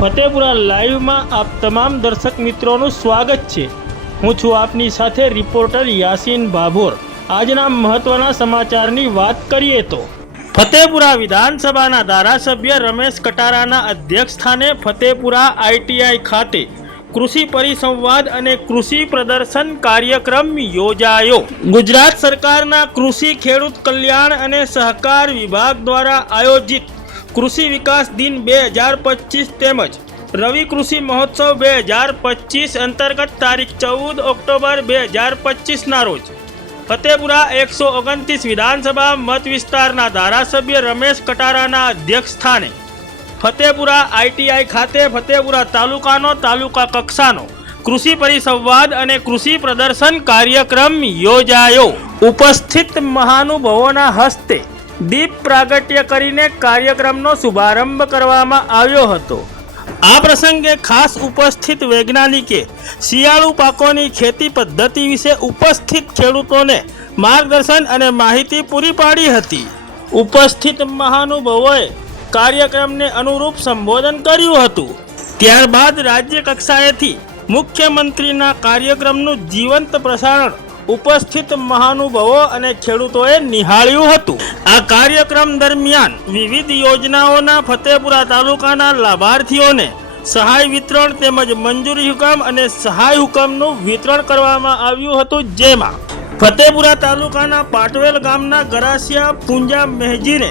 ફતેપુરા લાઈવમાં આપ તમામ દર્શક મિત્રોનું સ્વાગત છે। હું છું આપની સાથે રિપોર્ટર યાસીન ભાભોર। આજના મહત્વના સમાચારની વાત કરીએ તો ફતેપુરા વિધાનસભાના ધારાસભ્ય રમેશ કટારાના અધ્યક્ષસ્થાને ફતેપુરા આઈટીઆઈ ખાતે કૃષિ પરિસંવાદ અને કૃષિ પ્રદર્શન કાર્યક્રમ યોજાયો। ગુજરાત સરકારના કૃષિ ખેડૂત કલ્યાણ અને સહકાર વિભાગ દ્વારા આયોજિત કૃષિ વિકાસ દિન 2025 તેમજ રવિ કૃષિ મહોત્સવ 2025 અંતર્ગત તારીખ 14 ઓક્ટોબર 2025ના રોજ ફતેપુરા 129 વિધાનસભા મત વિસ્તારના ધારાસભ્ય રમેશ કટારાના અધ્યક્ષસ્થાને ફતેપુરા આઈટીઆઈ ખાતે ફતેપુરા તાલુકાનો તાલુકા કક્ષાનો કૃષિ પરિસંવાદ અને કૃષિ પ્રદર્શન કાર્યક્રમ યોજાયો। ઉપસ્થિત મહાનુભાવોના હસ્તે દીપ પ્રાગટ્ય કરીને કાર્યક્રમનો શુભારંભ કરવામાં આવ્યો હતો। આ પ્રસંગે ખાસ ઉપસ્થિત વૈજ્ઞાનિકે શિયાળુ પાકોની ખેતી પદ્ધતિ વિશે ઉપસ્થિત ખેડૂતોને માર્ગદર્શન અને માહિતી પૂરી પાડી હતી। ઉપસ્થિત મહાનુભાવોએ કાર્યક્રમને અનુરૂપ સંબોધન કર્યું હતું। ત્યારબાદ રાજ્ય કક્ષાએથી મુખ્યમંત્રીના કાર્યક્રમનું જીવંત પ્રસારણ ઉપસ્થિત મહાનુભાવો અને ખેડૂતોએ નિહાળ્યું હતું। આ કાર્યક્રમ દરમિયાન વિવિધ યોજનાઓના ફતેપુરા તાલુકાના લાભાર્થીઓને સહાય વિતરણ તેમજ મંજૂરી હુકમ અને સહાય હુકમનું વિતરણ કરવામાં આવ્યું હતું। જેમાં ફતેપુરા તાલુકાના પાટવેલ ગામના ગરાસિયા પૂંજા મહેજીને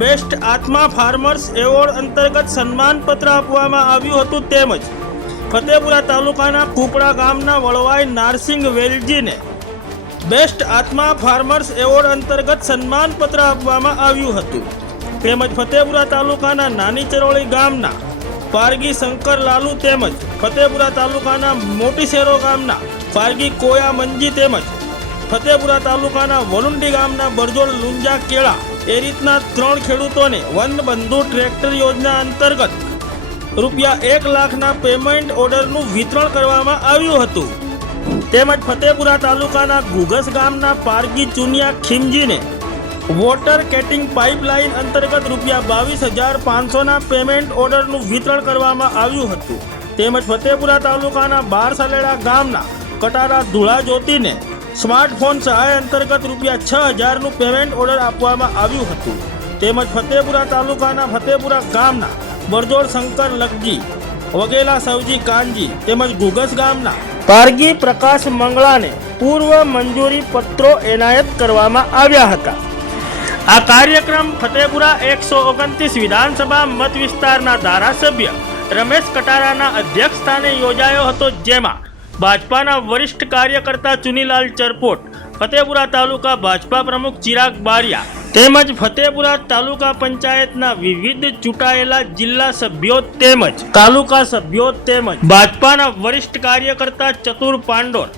બેસ્ટ આત્મા ફાર્મર્સ એવોર્ડ અંતર્ગત સન્માનપત્ર આપવામાં આવ્યું હતું। તેમજ ફતેપુરા તાલુકાના કુપડા ગામના વળવાઈ નારસિંગ વેલજીને બેસ્ટ આત્મા ફાર્મર્સ એવોર્ડ અંતર્ગત સન્માનપત્ર આપવામાં આવ્યું હતું। તેમજ ફતેપુરા તાલુકાના નાની ચરોળી ગામના પારગી શંકર લાલુ તેમજ ફતેપુરા તાલુકાના મોટી શેરો ગામના પારગી કોયા મંજી તેમજ ફતેપુરા તાલુકાના વલુંડી ગામના બરજોલ લુંજા કેળા એ રીતના 3 ખેડૂતોને વન બંધુ ટ્રેક્ટર યોજના અંતર્ગત ₹1 લાખના પેમેન્ટ ઓર્ડરનું વિતરણ કરવામાં આવ્યું હતું। તેમજ ફતેપુરા તાલુકાના ગુગસ ગામના પારગી ચુનિયા ખીમજીને વોટર કેટિંગ પાઇપલાઇન અંતર્ગત ₹22,500ના પેમેન્ટ ઓર્ડરનું વિતરણ કરવામાં આવ્યું હતું। તેમજ ફતેપુરા તાલુકાના બારસલેડા ગામના કટારા ધુળા જ્યોતિને સ્માર્ટફોન સહાય અંતર્ગત ₹6,000નું પેમેન્ટ ઓર્ડર આપવામાં આવ્યું હતું। તેમજ ફતેપુરા તાલુકાના ફતેપુરા ગામના બરજોડ શંકર લગજી વગેલા સવજી કાનજી તેમજ ગુગસ ગામના પારગી પ્રકાશ મંગળાને પૂર્વ મંજૂરી પત્રો એનાયત કરવામાં આવ્યા હતા। આ કાર્યક્રમ ફતેપુરા 129 વિધાનસભા મત વિસ્તારના ધારાસભ્ય રમેશ કટારાના અધ્યક્ષસ્થાને યોજાયો હતો। જેમાં ભાજપાના વરિષ્ઠ કાર્યકર્તા ચુનીલાલ ચરપોટ, ફતેપુરા તાલુકા ભાજપા પ્રમુખ ચિરાગ બારિયા તેમજ ફતેપુરા તાલુકા પંચાયતના વિવિધ ચૂંટાયેલા જિલ્લા સભ્યો તેમજ તાલુકા સભ્યો તેમજ ભાજપાના વરિષ્ઠ કાર્યકર્તા ચતુર પાંડોર,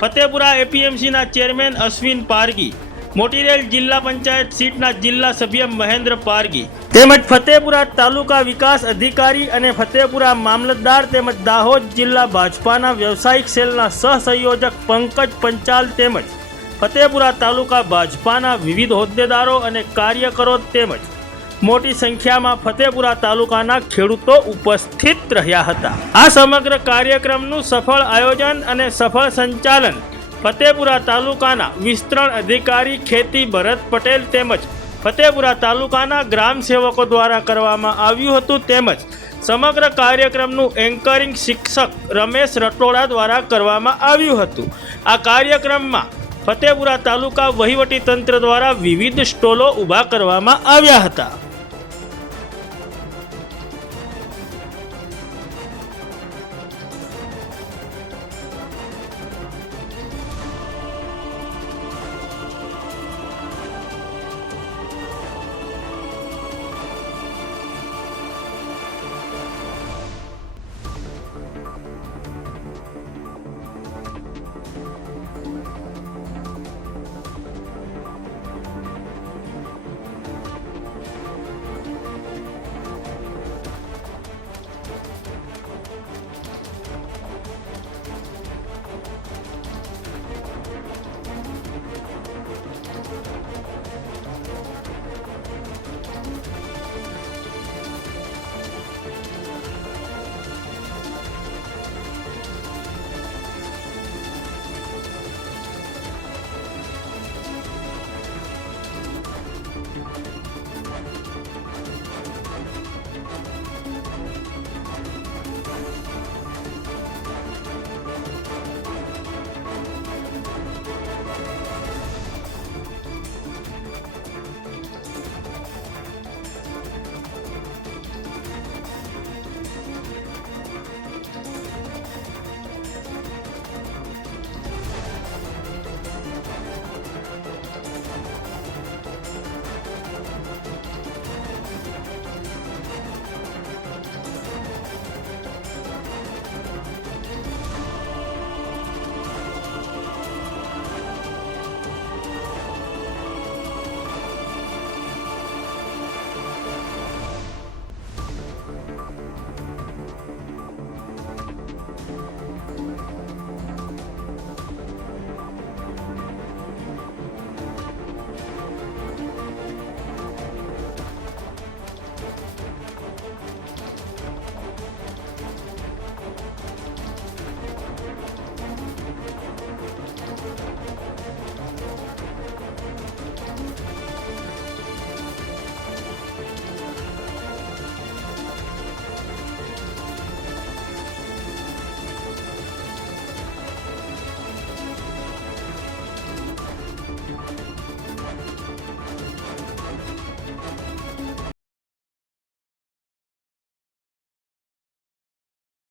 ફતેપુરા એપીએમસીના ચેરમેન અશ્વિન પારગી, મોટીરેલ જિલ્લા પંચાયત સીટના જિલ્લા સભ્ય મહેન્દ્ર પારગી તેમજ ફતેપુરા તાલુકા વિકાસ અધિકારી અને ફતેપુરા મામલતદાર તેમજ દાહોદ જિલ્લા ભાજપાના વ્યવસાયિક સેલના સહસંયોજક પંકજ પંચાલ તેમજ ફતેપુરા તાલુકા ભાજપાના વિવિધ હોદ્દેદારો અને કાર્યકરો તેમજ મોટી સંખ્યામાં ફતેપુરા તાલુકાના ખેડૂતો ઉપસ્થિત રહ્યા હતા। આ સમગ્ર કાર્યક્રમનું સફળ આયોજન અને સફળ સંચાલન ફતેપુરા તાલુકાના વિસ્તરણ અધિકારી ખેતી ભરત પટેલ તેમજ ફતેપુરા તાલુકાના ગ્રામ સેવકો દ્વારા કરવામાં આવ્યું હતું। તેમજ સમગ્ર કાર્યક્રમનું એન્કરિંગ શિક્ષક રમેશ રટોડા દ્વારા કરવામાં આવ્યું હતું। આ કાર્યક્રમમાં ફતેપુરા તાલુકા વહીવટી તંત્ર દ્વારા વિવિધ સ્ટોલો ઊભા કરવામાં આવ્યા હતા।